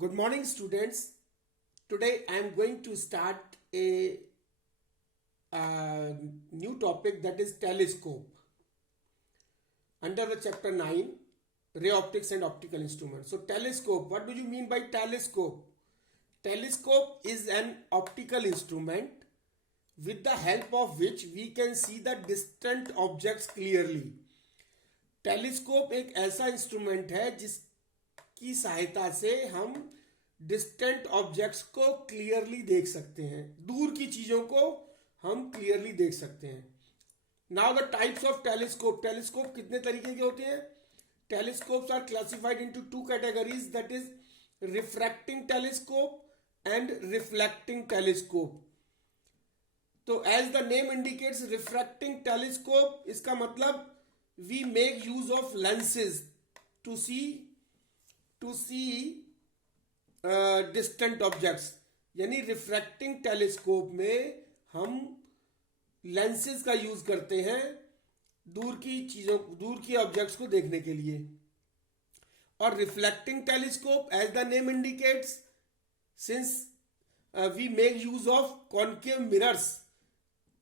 Good morning, students. Today I am going to start a new topic, that is telescope, under the chapter 9, ray optics and optical instruments. So telescope, what do you mean by telescope? Telescope is an optical instrument with the help of which we can see the distant objects clearly. Telescope एक ऐसा instrument है जिसकी सहायता से हम distant objects को clearly देख सकते हैं, दूर की चीजों को हम क्लियरली देख सकते हैं. Now the types of telescope. Telescope कितने तरीके के होते हैं? Telescopes are classified into two categories, that is refracting telescope and reflecting telescope. तो as the name indicates refracting telescope, इसका मतलब we make use of lenses to see distant objects. यानी refracting telescope में हम लेंसेज का use करते हैं दूर की ऑब्जेक्ट्स को देखने के लिए. और reflecting telescope, as the name indicates, since we make use of concave mirrors,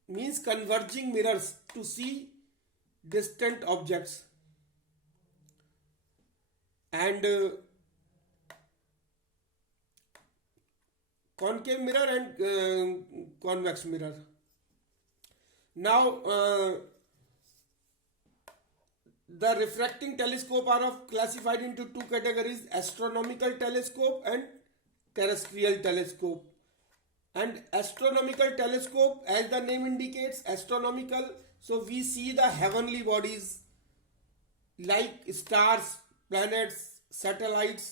means converging mirrors to see distant objects. And concave mirror and convex mirror. Now the refracting telescope are classified into two categories: astronomical telescope and terrestrial telescope. And astronomical telescope, as the name indicates, astronomical, so we see the heavenly bodies like stars, planets, satellites.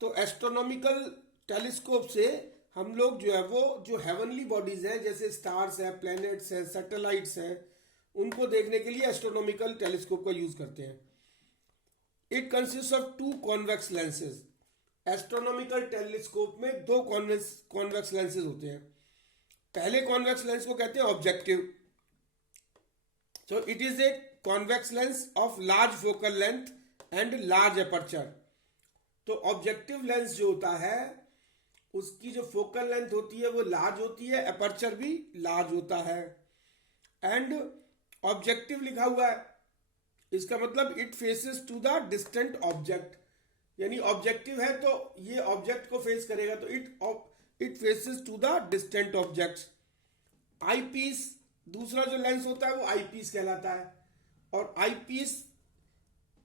तो astronomical telescope से हम लोग जो है वो जो heavenly bodies हैं, जैसे स्टार्स हैं, प्लैनेट्स हैं, सैटेलाइट्स हैं, उनको देखने के लिए एस्ट्रोनॉमिकल टेलीस्कोप का यूज करते हैं. It consist of two convex lenses. Astronomical telescope में दो कॉन्वेक्स लेंसेज होते हैं. पहले कॉन्वेक्स लेंस को कहते हैं objective. So it is a convex lens of large focal length and large aperture. तो ऑब्जेक्टिव लेंस जो होता है उसकी जो फोकल लेंथ होती है वो लार्ज होती है, अपर्चर भी लार्ज होता है. एंड ऑब्जेक्टिव लिखा हुआ है, इसका मतलब it faces to the distant object. यानी ऑब्जेक्टिव है तो ये ऑब्जेक्ट को फेस करेगा, तो it faces to the distant objects. Eyepiece, दूसरा जो लेंस होता है वो आई पीस कहलाता है. और eye piece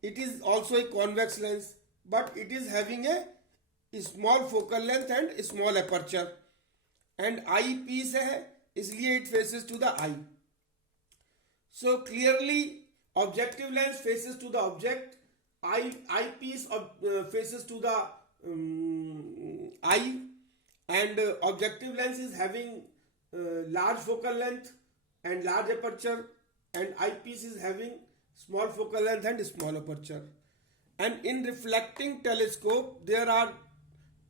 it is also a convex lens, but it is having a small focal length and small aperture. And eye piece है इसलिए it faces to the eye. So clearly objective lens faces to the object, eye piece faces to the eye, and objective lens is having large focal length and large aperture, and eyepiece is having small focal length and small aperture. And in reflecting telescope there are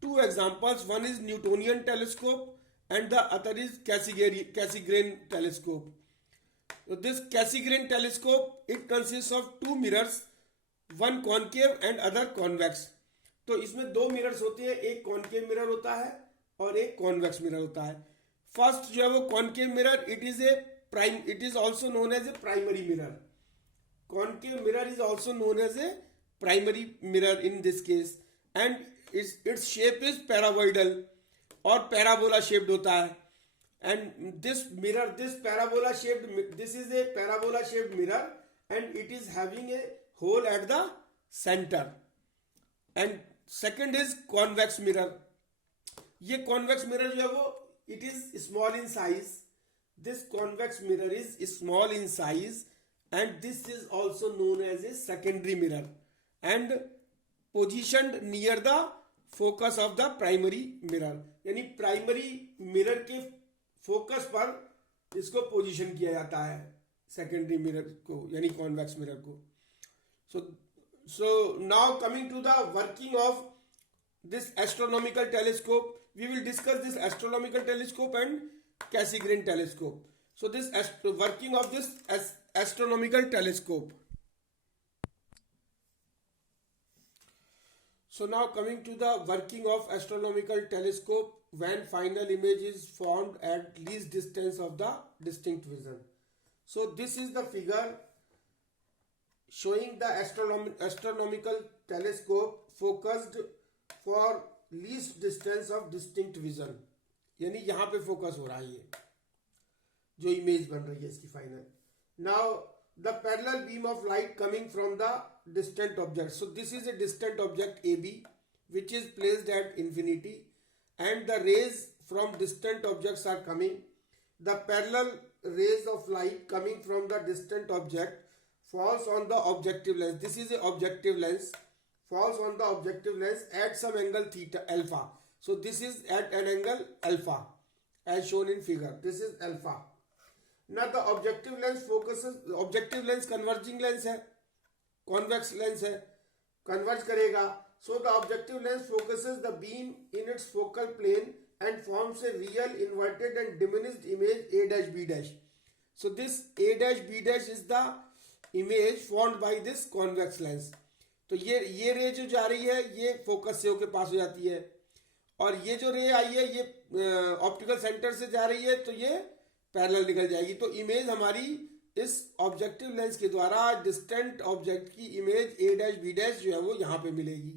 two examples. One is Newtonian telescope and the other is Cassegrain telescope. So this Cassegrain telescope, it consists of two mirrors, one concave and other convex. तो इसमें दो mirrors होते हैं, एक concave mirror होता है और एक कॉन्वेक्स मिरर होता है. फर्स्ट जो है वो concave mirror, it is also known as a primary mirror. Concave mirror is also known as a primary mirror in this case, and its shape is paraboloidal और पैराबोला शेप्ड होता है. And this parabola shaped, this is a parabola shaped mirror and it is having a hole at the center. And second is convex mirror. ये convex mirror जो है वो it is small in size. This convex mirror is small in size and this is also known as a secondary mirror and positioned near the focus of the primary mirror. यानी primary mirror के focus पर इसको position किया जाता है, secondary mirror को यानी convex mirror को. So now coming to the working of this astronomical telescope, we will discuss this astronomical telescope and Cassegrain telescope. So this working of this astronomical telescope. So now coming to the working of astronomical telescope when final image is formed at least distance of the distinct vision. So this is the figure showing the astronomical telescope focused for least distance of distinct vision. यानी यहाँ पे focus हो रहा है ये जो image बन रही है इसकी final. Now the parallel beam of light coming from the distant object. So this is a distant object AB which is placed at infinity and the rays from distant objects are coming. The parallel rays of light coming from the distant object falls on the objective lens. This is a objective lens. Falls on the objective lens at some angle theta alpha. So this is at an angle alpha as shown in figure. This is alpha. Now the objective lens focuses. Objective lens converging lens है, convex lens है, converge करेगा. So the objective lens focuses the beam in its focal plane and forms a real inverted and diminished image A dash B dash. So this A dash B dash is the image formed by this convex lens. तो ये रे जो जा रही है ये focus से होके पास हो जाती है और ये जो रे आई है ये ऑप्टिकल सेंटर से जा रही है तो ये पैरेलल निकल जाएगी. तो इमेज हमारी इस ऑब्जेक्टिव लेंस के द्वारा डिस्टेंट ऑब्जेक्ट की image A dash B dash जो है वो यहां पे मिलेगी.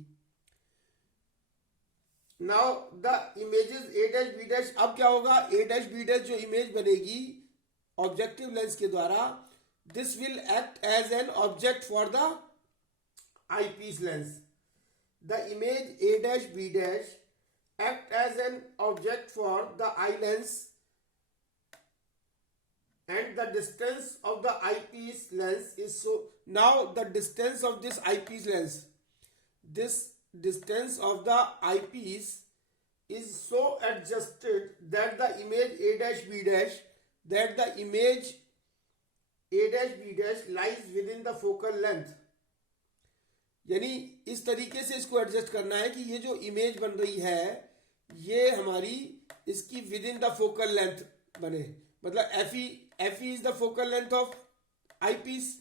Now the images A dash B dash. अब क्या होगा, ए डैश बी डैश जो इमेज बनेगी ऑब्जेक्टिव लेंस के द्वारा, this will act as an object for the eyepiece lens. The image A dash B dash act as an object for the eye lens and the distance of the eyepiece lens is so. Now the distance of this eyepiece lens, this distance of the eyepiece is so adjusted that the image A dash B dash, that the image A dash B dash lies within the focal length. यानी इस तरीके से इसको adjust करना है कि ये जो इमेज बन रही है ये हमारी इसकी within the focal length बने. मतलब F E is the focal length of eyepiece,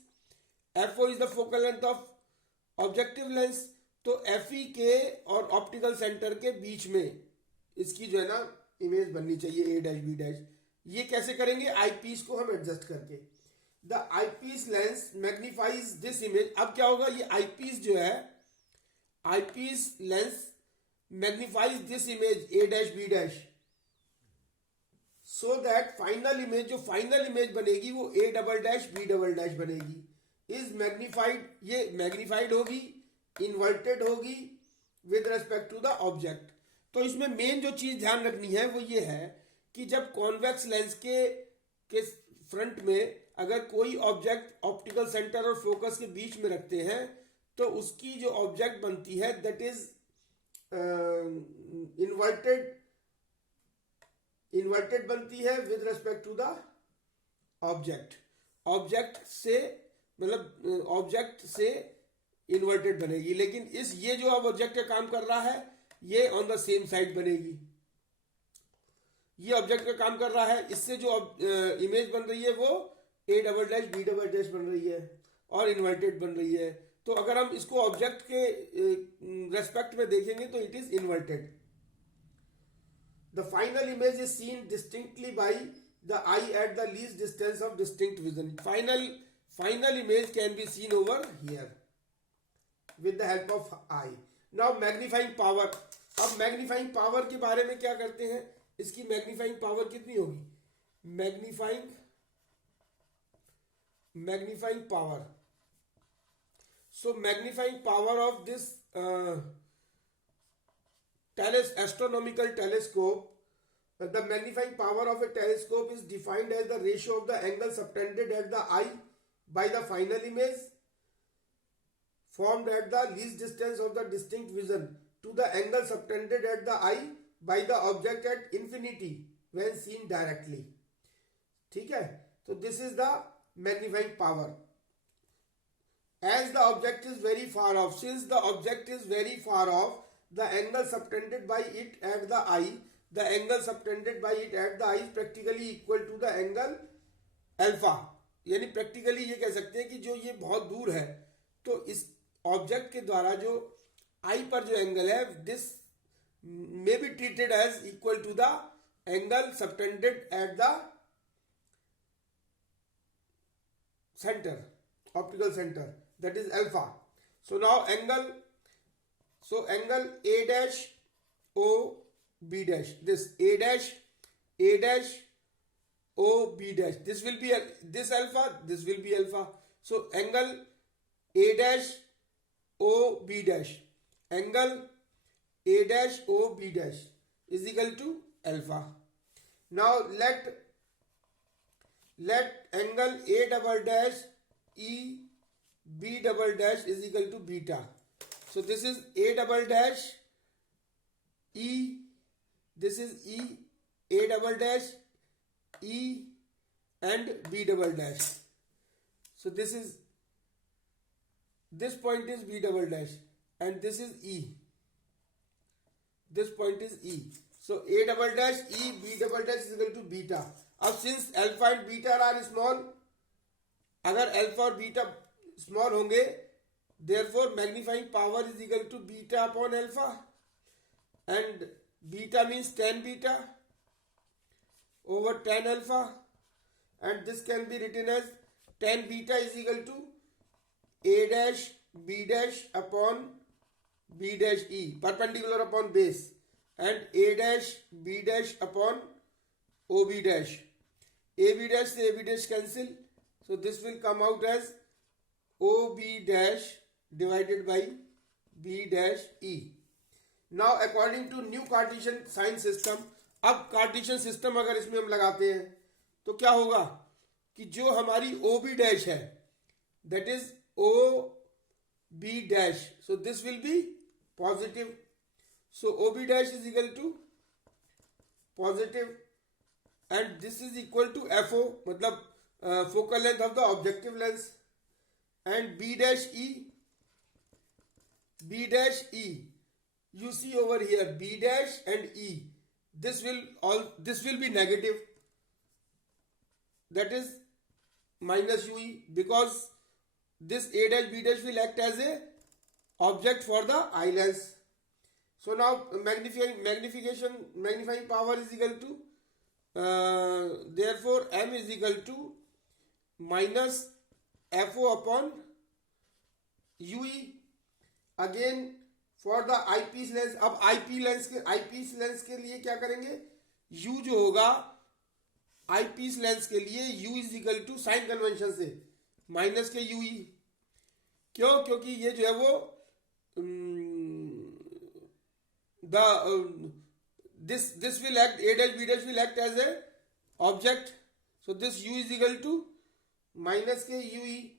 F O is the focal length of objective lens. तो एफ ई के और ऑप्टिकल सेंटर के बीच में इसकी जो है ना इमेज बननी चाहिए ए डैश बी डैश. ये कैसे करेंगे, आई पीस को हम एडजस्ट करके. The eyepiece lens magnifies this image. अब क्या होगा, ये eyepiece जो है eyepiece lens magnifies this image A dash B dash so that final image, जो final image बनेगी वो A double dash B double dash बनेगी. is magnified, ये magnified होगी, inverted होगी with respect to the object. तो इसमें मेन जो चीज ध्यान रखनी है वो ये है कि जब कॉन्वेक्स लेंस के फ्रंट में अगर कोई ऑब्जेक्ट ऑप्टिकल सेंटर और फोकस के बीच में रखते हैं तो उसकी जो ऑब्जेक्ट बनती है दैट इज इन्वर्टेड बनती है with respect to the object से, मतलब ऑब्जेक्ट से इन्वर्टेड बनेगी. लेकिन ये जो अब ऑब्जेक्ट का काम कर रहा है ये ऑन द सेम साइड बनेगी. ये ऑब्जेक्ट का काम कर रहा है, इससे जो इमेज बन रही है वो A double dash B double dash बन रही है और इन्वर्टेड बन रही है. तो अगर हम इसको ऑब्जेक्ट के रेस्पेक्ट में देखेंगे तो it is inverted. The final image is seen distinctly by the I at the least distance of distinct vision. Final image can be seen over here with the help of I. Now magnifying power. अब magnifying power के बारे में क्या करते हैं, इसकी magnifying power कितनी होगी, magnifying power. So magnifying power of this astronomical telescope, the magnifying power of a telescope is defined as the ratio of the angle subtended at the eye by the final image formed at the least distance of the distinct vision to the angle subtended at the eye by the object at infinity when seen directly. ठीक है, तो this is the magnifying power. As the object is very far off, since the object is very far off, the angle subtended by it at the eye, the angle subtended by it at the eye is practically equal to the angle alpha. यानी practically ये कह सकते हैं कि जो ये बहुत दूर है तो इस ऑब्जेक्ट के द्वारा जो आई पर जो एंगल है this may be treated as equal to the angle subtended at the center, optical center, that is alpha. So now angle A dash O B dash, this A dash O B dash, this will be this alpha, this will be alpha. So angle A dash O B dash, angle A dash O B dash is equal to alpha. Now let angle A double dash E B double dash is equal to beta. So this is A double dash E, this is E, A double dash E and B double dash. So this point is B double dash and this is E. This point is E. So A double dash E B double dash is equal to beta. अब since alpha and beta are small, अगर alpha और beta small होंगे therefore magnifying power is equal to beta upon alpha and beta means 10 beta over 10 alpha and this can be written as 10 beta is equal to A dash B dash upon B dash E perpendicular upon base and A dash B dash upon O B dash. AB dash से AB dash cancel, so this will come out as OB dash divided by B dash E. Now according to new Cartesian sign system, अब Cartesian system अगर इसमें हम लगाते हैं तो क्या होगा कि जो हमारी OB dash है that is OB dash, so this will be positive, so OB dash is equal to positive and this is equal to FO, मतलब focal length of the objective lens, and B dash E, you see over here B dash and E, this will be negative, that is minus UE, because this A dash B dash will act as a object for the eye lens. So now magnifying power is equal to therefore M is equal to minus FO upon UE. Again for the eyepiece lens, अब eyepiece lens के लिए क्या करेंगे, U जो होगा eyepiece lens के लिए U is equal to sign convention से माइनस के UE. क्यों? क्योंकि ये जो है वो this will act, A dash B dash will act as a object, so this U is equal to minus के UE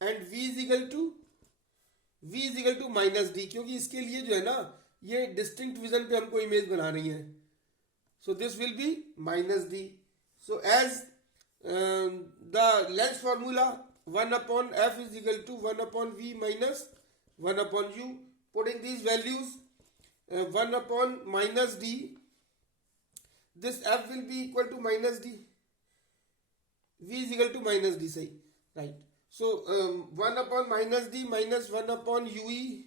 and V is equal to minus D, क्योंकि इसके लिए जो है ना ये डिस्टिंक्ट विजन पे हमको इमेज बना रही है, so this will be minus D. So as the lens formula 1 upon F is equal to 1 upon V minus 1 upon U, putting these values 1 upon minus D, this F will be equal to minus D, V is equal to minus D, say, right? So 1 upon minus D minus 1 upon UE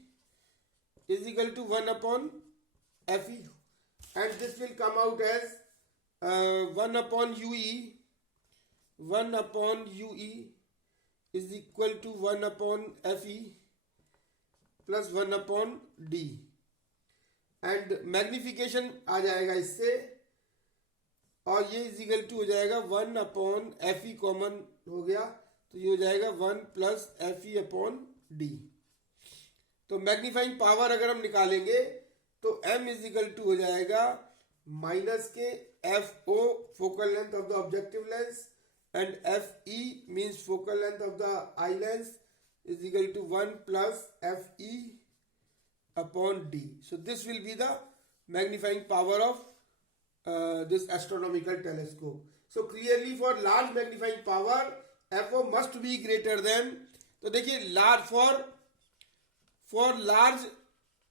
is equal to 1 upon FE, and this will come out as 1 upon UE is equal to 1 upon FE plus 1 upon D, and magnification आ जाएगा इससे, और ये is equal to हो जाएगा 1 upon FE common हो गया तो ये हो जाएगा 1 प्लस FE अपॉन D. तो मैग्नीफाइंग पावर अगर हम निकालेंगे तो M इज इक्वल टू हो जाएगा माइनस के FO focal length of the objective lens and FE means focal length of the eye lens is equal to 1 plus FE upon D. So this will be the magnifying power of this astronomical telescope. So clearly for large magnifying power FO must be greater than, तो देखिए large for large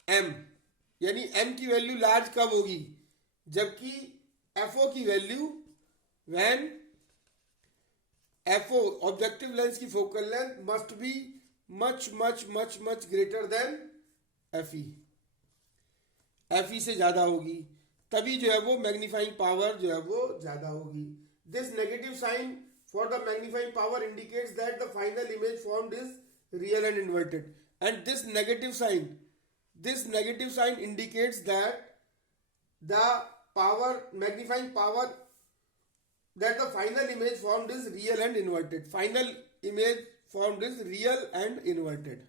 M, यानी M की value large कब होगी, जबकि FO की value when FO objective lens की focal length must be much greater than FE. F E से ज़्यादा होगी, तभी जो है वो मैग्नीफाइंग पावर जो है वो ज़्यादा होगी. This negative sign for the magnifying power indicates that the final image formed is real and inverted. And this negative sign indicates that the magnifying power, that the final image formed is real and inverted. Final image formed is real and inverted.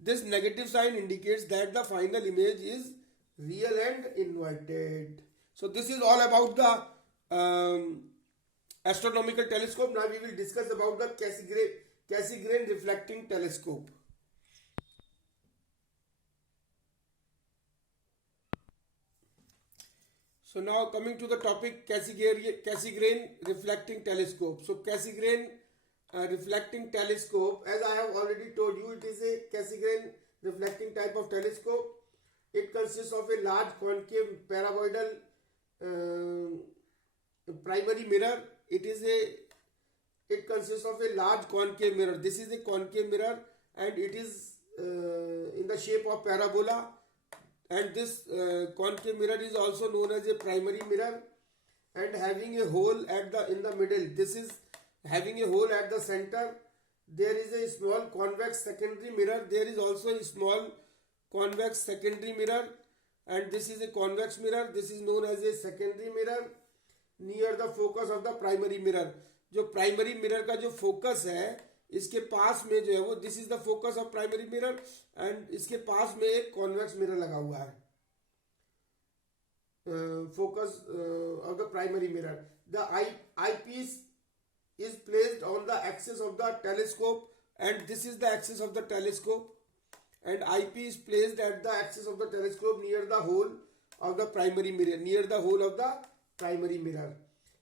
This negative sign indicates that the final image is real and inverted. So this is all about the astronomical telescope. Now we will discuss about the Cassegrain reflecting telescope. So now coming to the topic, Cassegrain reflecting telescope. So Cassegrain reflecting telescope, as I have already told you, it is a Cassegrain reflecting type of telescope. It consists of a large concave paraboloidal primary mirror. It consists of a large concave mirror. This is a concave mirror and it is in the shape of parabola. And this concave mirror is also known as a primary mirror, and having a hole in the middle. This is having a hole at the center. There is a small convex secondary mirror. There is also a small convex secondary mirror, and this is a convex mirror. This is known as a secondary mirror near the focus of the primary mirror. जो primary mirror का जो focus है, इसके पास में जो है वो, this is the focus of primary mirror, and इसके पास में एक कॉन्वेक्स मिरर लगा हुआ है. Focus of the primary mirror. The eye piece is placed on the axis of the telescope, and this is the axis of the telescope, and eyepiece is placed at the axis of the telescope near the hole of the primary mirror.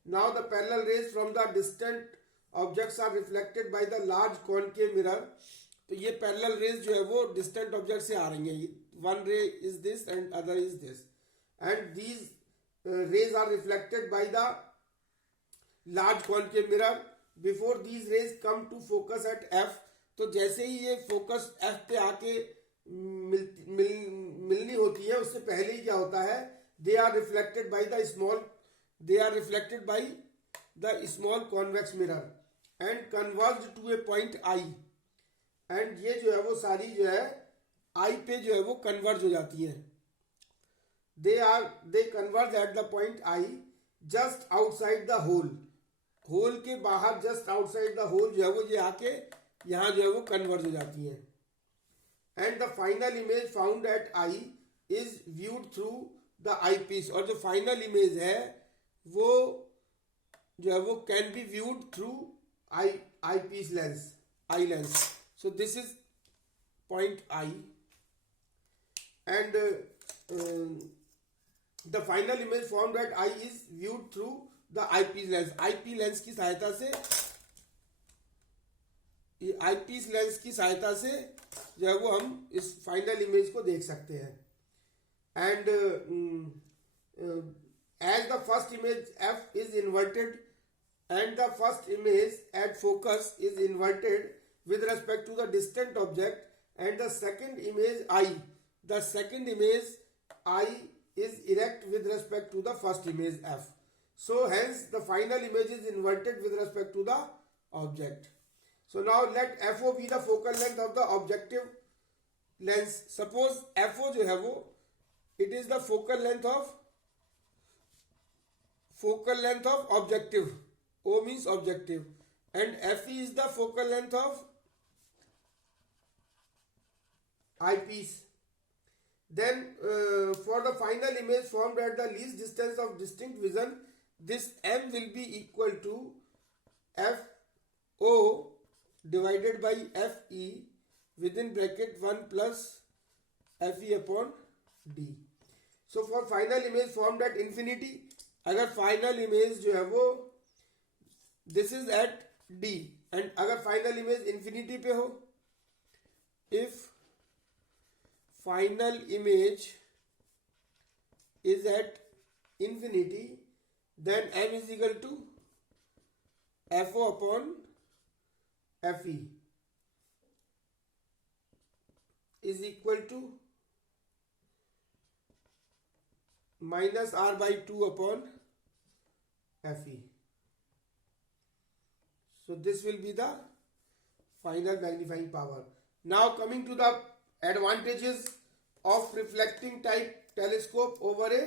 Now the parallel rays from the distant objects are reflected by the large concave mirror. तो ये parallel rays जो है वो distant object से आ रही हैं. One ray is this and other is this, and these rays are reflected by the large concave mirror. Before these rays come to focus at F, तो जैसे ही ये फोकस F पे आके मिलनी होती है, उससे पहले ही क्या होता है, they are reflected by the small convex mirror and converged to a point I, and ये जो है वो सारी जो है I पे जो है वो converge हो जाती हैं. they converge at the point I just outside the hole. Hole के बाहर जस्ट आउटसाइड द होल जो है वो ये आके यहाँ जो है वो कन्वर्ज हो जाती हैं. And the final image found at I is viewed through the eye piece. और जो फाइनल इमेज है वो जो है वो can be viewed through eye piece lens. So this is point I, and the final image found at I is viewed through the eyepiece lens. Eyepiece lens की सहायता से, आईपीस लेंस की सहायता से जो है वो हम इस फाइनल इमेज को देख सकते हैं. And as the first image F is inverted and the first image at focus is inverted with respect to the distant object, and the second image I is erect with respect to the first image F. So hence the final image is inverted with respect to the object. So now let FO be the focal length of the objective lens. Suppose FO जो है वो, it is the focal length of objective. O means objective, and FE is the focal length of eyepiece. Then for the final image formed at the least distance of distinct vision, this M will be equal to FO divided by FE within bracket 1 plus FE upon D. So for final image formed at infinity, अगर final image जो है वो this is at D, and अगर final image infinity पे हो, if final image is at infinity, then M is equal to FO upon FE is equal to minus r by 2 upon Fe. So this will be the final magnifying power. Now coming to the advantages of reflecting type telescope over a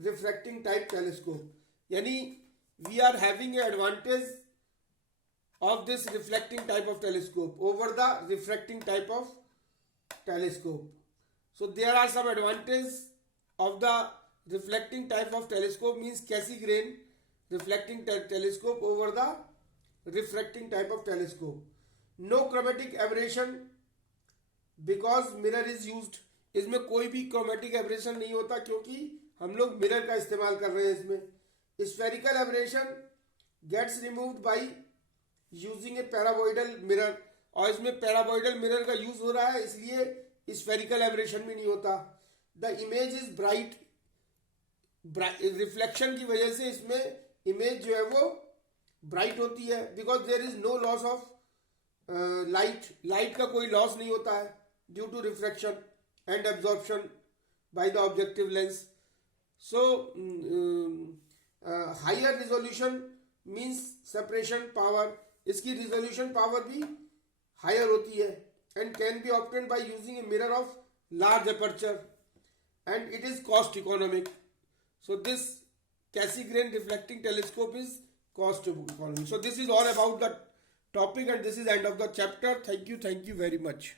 refracting type telescope. Yani we are having an advantage of this reflecting type of telescope over the refracting type of telescope. So there are some advantages of the reflecting type of telescope, means Cassegrain reflecting telescope over the refracting type of telescope. No chromatic aberration because mirror is used. इसमें कोई भी chromatic aberration नहीं होता क्योंकि हम लोग mirror का इस्तेमाल कर रहे हैं इसमें. Spherical aberration gets removed by using a paraboloidal mirror. और इसमें paraboloidal mirror का यूज हो रहा है इसलिए spherical aberration भी नहीं होता. The image is bright. Reflection की वजह से इसमें इमेज जो है वो ब्राइट होती है because there is no loss of light का कोई लॉस नहीं होता है due to refraction and absorption by the objective lens. So higher resolution means separation power, इसकी रिजोल्यूशन पावर भी हायर होती है and can be obtained by using a mirror of large aperture and it is cost economic. So this Cassegrain reflecting telescope is cost economic. So this is all about the topic and this is end of the chapter. Thank you very much.